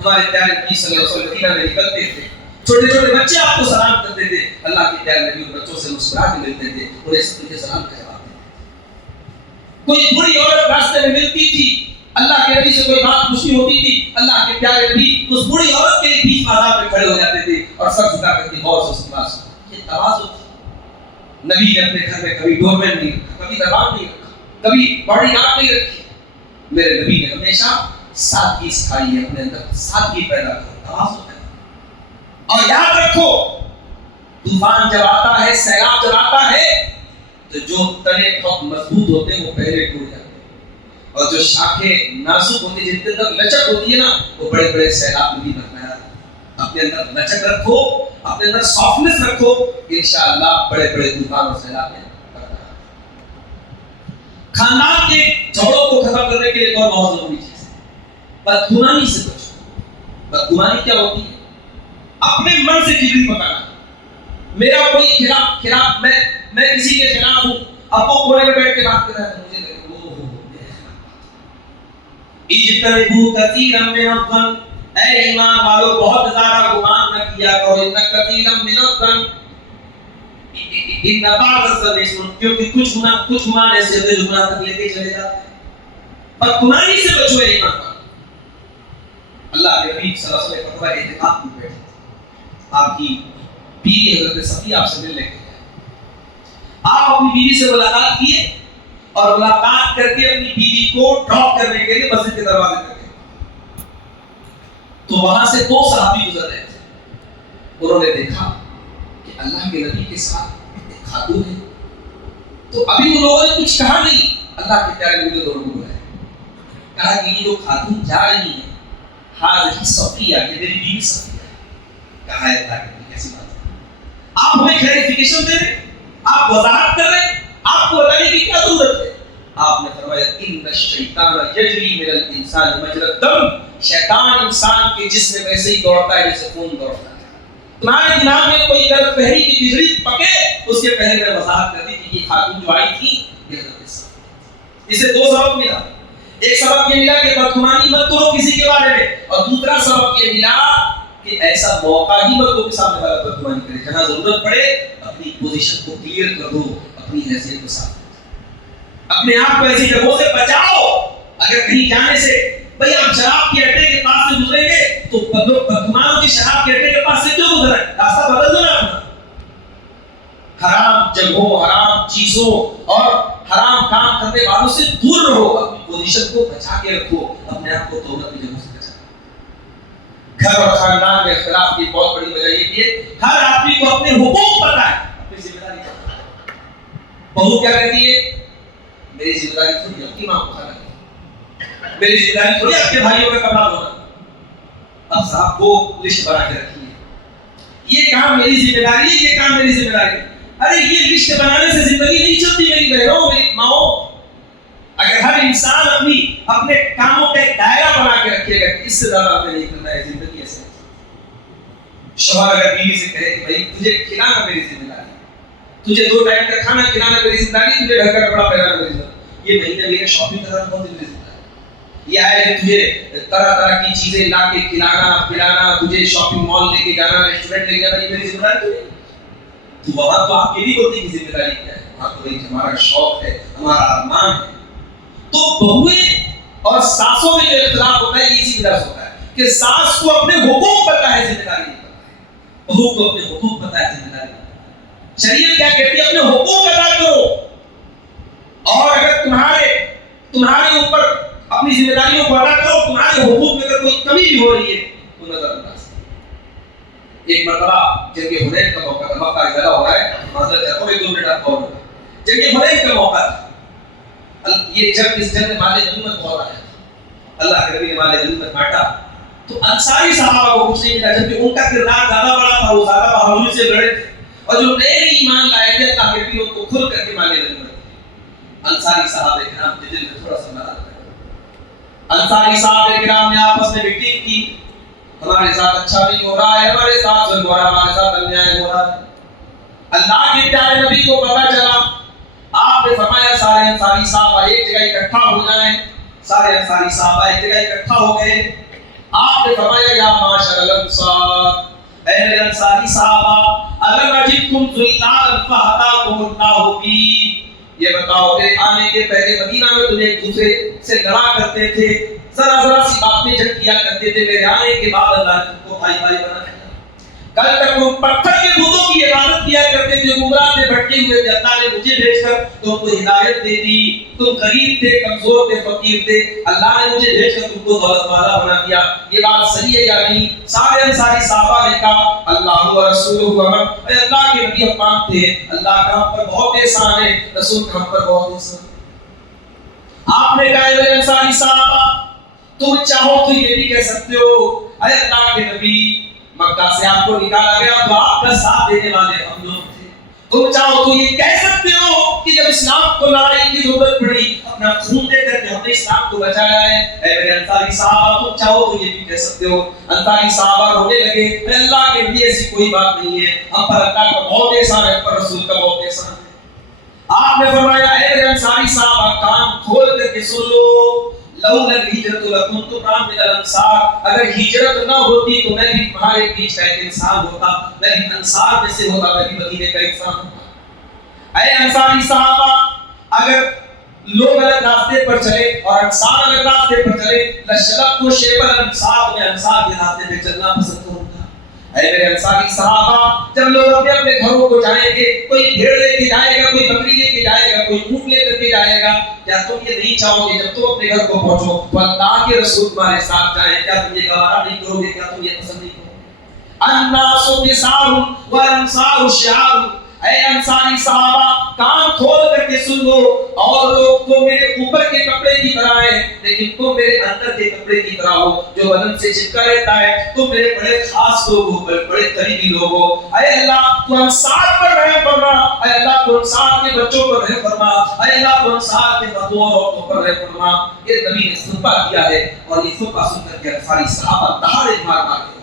ہمارے پیارے نبی صلی اللہ علیہ وسلم مدینہ میں نکلتے تھے، چھوٹے چھوٹے بچے آپ کو سلام کرتے تھے، اللہ کے پیارے نبی ان بچوں سے مسکرا کے ملتے تھے، انہیں سب کے سلام کا جواب دیتے تھے۔ کوئی بری عورت راستے میں ملتی تھی، اللہ کے نبی سے کوئی بات پوچھنی ہوتی تھی، اللہ کے پیارے نبی اس بری عورت کے بیچ بازار میں کھڑے ہو جاتے تھے اور سر جھکا کر کے غور سے اس کی بات سنتے۔ یہ تواضع تھا۔ نبی نے اپنے گھر میں کبھی ڈور مین نہیں رکھا، کبھی دربان نہیں رکھا، کبھی باڈی گارڈ نہیں رکھی۔ میرے نبی نے ہمیشہ سادگی سکھائی ہے، اپنے اندر سادگی پیدا کرو، تواضع پیدا۔ اور یاد رکھو طوفان جب آتا ہے، سیلاب جب آتا ہے تو جو تنے بہت مضبوط ہوتے ہیں وہ پہلے ٹوٹ جاتے ہیں، اور جو شاخیں نازک ہوتی ہیں، جن کے اندر لچک ہوتی ہے نا، وہ بڑے بڑے سیلاب میں بھی برقرار ہے۔ اپنے اندر لچک رکھو، اپنے اندر سافٹنس رکھو، انشاءاللہ بڑے بڑے طوفان اور سیلاب میں برقرار۔ خاندان کے جھگڑوں کو ختم کرنے کے لیے ایک اور بہت ضروری چیز ہے، بدگمانی سے بچو۔ بدگمانی کیا ہوتی ہے؟ اپنے من سے کبر پکانا، میرا کوئی خلاف میں کسی کے خلاف ہوں، اب وہ کونے میں بیٹھ کے بات کر رہا ہے، مجھے اجتنبوا کثیرا من الظن، اے ایمان والو بہت زیادہ گمان نہ کیا کرو، ان کثیرا من الظن ان بعض الظن اسم، کیونکہ کچھ گمان ایسے ہوتے جو گناہ تک لے کے چلے جاتے ہیں۔ بدگمانی سے بچو اے ایمان والو۔ اللہ کے نبی صلی اللہ علیہ وسلم فتویٰ اعتکاف میں بیٹھے تھے، آپ کی بیوی حضرت صفیہ آپ سے ملنے کے لیے، آپ اپنی بیوی سے ملاقات کیے اور ملاقات کر کے اپنی بیوی کو ڈراپ کرنے کے لیے مسجد کے دروازے پر گئے، تو وہاں سے دو صحابی گزر رہے تھے۔ انہوں نے دیکھا کہ اللہ کے نبی کے ساتھ ایک خاتون ہے، تو ابھی ان لوگوں نے کچھ کہا نہیں، اللہ کے پیارے نبی نے دونوں کو بلایا، کہا کہ یہ جو خاتون جا رہی ہے حاضر صفیہ، یہ میری بیوی صفیہ ہے۔ کہا ہے اللہ کے نبی کیسی بات ہے، آپ ہمیں کلیریفیکیشن دے رہے، آپ وضاحت کر رہے، آپ کو بتانے کی کیا ضرورت ہے؟ آپ نے فرمایا ان الشیطان یجری من الانسان مجری الدم، شیطان انسان کے جسم میں ویسے ہی دوڑتا ہے جیسے خون دوڑتا ہے۔ تمہارے دماغ میں کوئی غلط فہمی کی بجلی پکے اس کے پہلے میں وضاحت کر دی کہ یہ خاتون جو آئی تھی یہ حضرت صاحب. اسے دو سبب ملا. ایک سبب یہ ملا کہ بدگمانی مت کرو کسی کے بارے میں, اور دوسرا سبب یہ ملا کہ ایسا موقع ہی مت دو کہ سامنے والا بدگمانی کرے. جہاں ضرورت پڑے اپنی پوزیشن کو کلیئر کر دو, اپنی حیثیت کو صاف کرو, اپنے آپ کو ایسی جگہوں سے بچاؤ. اگر کہیں جانے سے بھئی آپ شراب کے اڈے کے پاس سے گزریں گے تو بدگمانوں کی شراب کے اڈے کے پاس سے کیوں گزریں؟ راستہ بدل دو نا اپنا. حرام جگہوں, حرام چیزوں اور حرام کام کرنے والوں سے دور رہو, اپنی پوزیشن کو بچا کے رکھو, اپنے آپ کو دولت کی جگہوں سے بچا. گھر اور خاندان میں اختلاف کی بہت بڑی وجہ یہ کہ ہر آدمی کو اپنے حقوق پتہ ہے, اپنی ذمہ داری پتہ ہے. بہو کیا کہتی ہے؟ میری ذمہ داری تھوڑی آپ کی ماں کو کھانا ہے, میری ذمہ داری تھوڑی آپ کے بھائیوں کا کپڑا دھونا. اب صاحب کو لسٹ بنا کے رکھی ہے, یہ کام میری ذمہ داری ہے, یہ کام میری ذمہ داری ہے. ارے یہ لسٹ بنانے سے زندگی نہیں چلتی میری بہنوں, میری ماؤں. اگر ہر انسان اپنے کاموں کا ایک دائرہ بنا کے رکھے گا کہ اس سے زیادہ ہمیں نہیں کرنا ہے, زندگی ایسے. شوہر اگر بیوی سے کہے کہ بھائی تجھے کھلانا میری ذمہ داری ہے, تجھے 2 ٹائم کا کھانا کھلانا میری ذمہ داری ہے, تجھے گھر کا کپڑا پہنانا میری ذمہ داری ہے, یہ مہینے میرے شاپنگ کرنا بہت میری ذمہ داری ہے, یہ ہے کہ تجھے طرح طرح کی چیزیں لا کے کھلانا پلانا, تجھے شاپنگ مال لے کے جانا, ریسٹورینٹ لے کے جانا, یہ میری ذمہ داری ہے. تو وہاں تو آپ یہ نہیں بولتے کہ ذمہ داری کیا ہے, وہاں تو ایک ہمارا شوق ہے, ہمارا ارمان ہے. تو بہویں اور ساسوں میں جو اختلاف ہوتا ہے یہ اسی وجہ سے ہوتا ہے کہ ساس کو اپنے حقوق پتہ ہے, ذمہ داری نہیں پتہ ہے. بہو کو اپنے حقوق پتہ ہے, ذمہ داری نہیں پتہ ہے. شریعت کیا کہتی ہے؟ اپنے حقوق ادا کرو, اور اگر تمہارے اوپر اپنی ذمہ داریوں کو ادا کرو, تمہارے حقوق میں اگر کوئی کمی بھی ہو رہی ہے تو نظر انداز. ایک مرتبہ جنگ حنین کا موقع تھا, وقت زیادہ ہو رہا ہے, معذرت ہے, اور ایک 2 منٹ آپ کو. جنگ حنین کا موقع تھا. یہ جب اس جنگ میں مال غنیمت بہت آیا تھا, اللہ کے نبی نے مال غنیمت بانٹا تو انصاری صحابہ کو کچھ نہیں ملا, جبکہ ان کا کردار زیادہ بڑا تھا, وہ زیادہ بہادری سے لڑے تھے, اور جو نئے ایمان لائے تھے اللہ کے نبی ان کو کھل کر کے مال غنیمت دی. انصاری صحابہ کرام کے دل میں تھوڑا سا ملال تھا. انصاری صحابہ کرام نے آپس میں میٹنگ کی, ہمارے ساتھ اچھا نہیں ہو رہا ہے, ہمارے ساتھ ظلم ہو رہا ہے, ہمارے ساتھ انیائے ہو رہا ہے. اللہ کے پیارے نبی کو پتہ چلا, آپ نے فرمایا سارے انصاری صحابہ ایک جگہ اکٹھا ہو جائیں. سارے انصاری صحابہ ایک جگہ اکٹھا ہو گئے. آپ نے فرمایا یا معاشر الانصار, اے میرے انصاری صحابہ, الم اجدکم ذلال فہداکم اللہ بی, یہ بتاؤ کہ آنے کے پہلے مدینہ میں تم ایک دوسرے سے لڑا کرتے تھے, ذرا سی بات میں جھگڑا کیا کرتے تھے, میرے آنے کے بعد اللہ نے تم کو بھائی بھائی بنا دیا. کل تک تم پتھر کے بتوں کی عبادت کیا کرتے تھے, گمراہ میں بھٹکے ہوئے تھے, اللہ نے مجھے بھیج کر تم کو ہدایت دے دی. تم غریب تھے, کمزور تھے, فقیر تھے, اللہ نے مجھے بھیج کر تم کو دولت والا بنا دیا. یہ بات صحیح ہے یا نہیں؟ سارے انصاری صحابہ نے کہا اللہ و رسولہ امن, اے اللہ کے نبی ہم مانتے ہیں, اللہ کا ہم پر بہت احسان ہے, رسول کا ہم پر بہت احسان ہے. آپ نے کہا اے انصاری صحابہ, تم چاہو تو یہ بھی کہہ سکتے ہو اے اللہ کے نبی, مکہ سے آپ کو نکالا گیا تو آپ کا ساتھ دینے والے ہم لوگ تھے. تم چاہو تو یہ کہہ سکتے ہو کہ جب اسلام کو لڑائی کی ضرورت پڑی اپنا خون دے کر کے ہم نے اسلام کو بچایا ہے. اے میرے انصاری صحابہ, تم چاہو تو یہ بھی کہہ سکتے ہو. انصاری صحابہ رونے لگے, اے اللہ کے نبی ایسی کوئی بات نہیں ہے, ہم پر اللہ کا بہت احسان ہے, ہم پر رسول کا بہت احسان ہے. آپ نے فرمایا اے میرے انصاری صحابہ, کان کھول کر کے سن لو, لولا الہجرت لکنت امرا من الانصار, اگر ہجرت نہ ہوتی تو میں بھی تمہارے بیچ کا ایک انسان ہوتا, میں بھی انصار میں سے ہوتا, میں بھی مدینے کا انسان ہوتا. اے انصاری صحابہ, اگر لوگ الگ راستے پر چلے اور انصار الگ راستے پر چلے, لشلقت شیب الانصار, میں انصار کے راستے پہ چلنا پسند کروں گا. اے میرے انصاری صحابہ, جب لوگ اپنے اپنے گھروں کو جائیں گے, کوئی بھیڑ لے کے جائے گا, کوئی بکری لے کے جائے گا, کوئی اونٹ لے کر کے جائے گا, کیا تم یہ نہیں چاہو گے جب تم اپنے گھر کو پہنچو تو اللہ کے رسول تمہارے ساتھ جائیں؟ کیا تم یہ گوارا نہیں کرو گے؟ کیا تم یہ پسند نہیں کرو گے؟ الناس قصار والانصار شعار. اے انصاری صحابہ, کان کھول کر کے سن لو, اور لوگ تو میرے اوپر کے کپڑے کی طرح ہیں, لیکن تم میرے اندر کے کپڑے کی طرح ہو جو بدن سے چپکا رہتا ہے. تم میرے بڑے خاص لوگ ہو, بڑے قریبی لوگ ہو. اے اللہ تو انصار پر رحم فرما, اے اللہ تو انصار کے بچوں پر رحم فرما, اے اللہ تو انصار کے مردوں اور عورتوں پر رحم فرما. یہ نبی نے خطبہ کیا ہے, اور یہ خطبہ سن کر کے انصاری صحابہ دہاڑے مار مار کے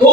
2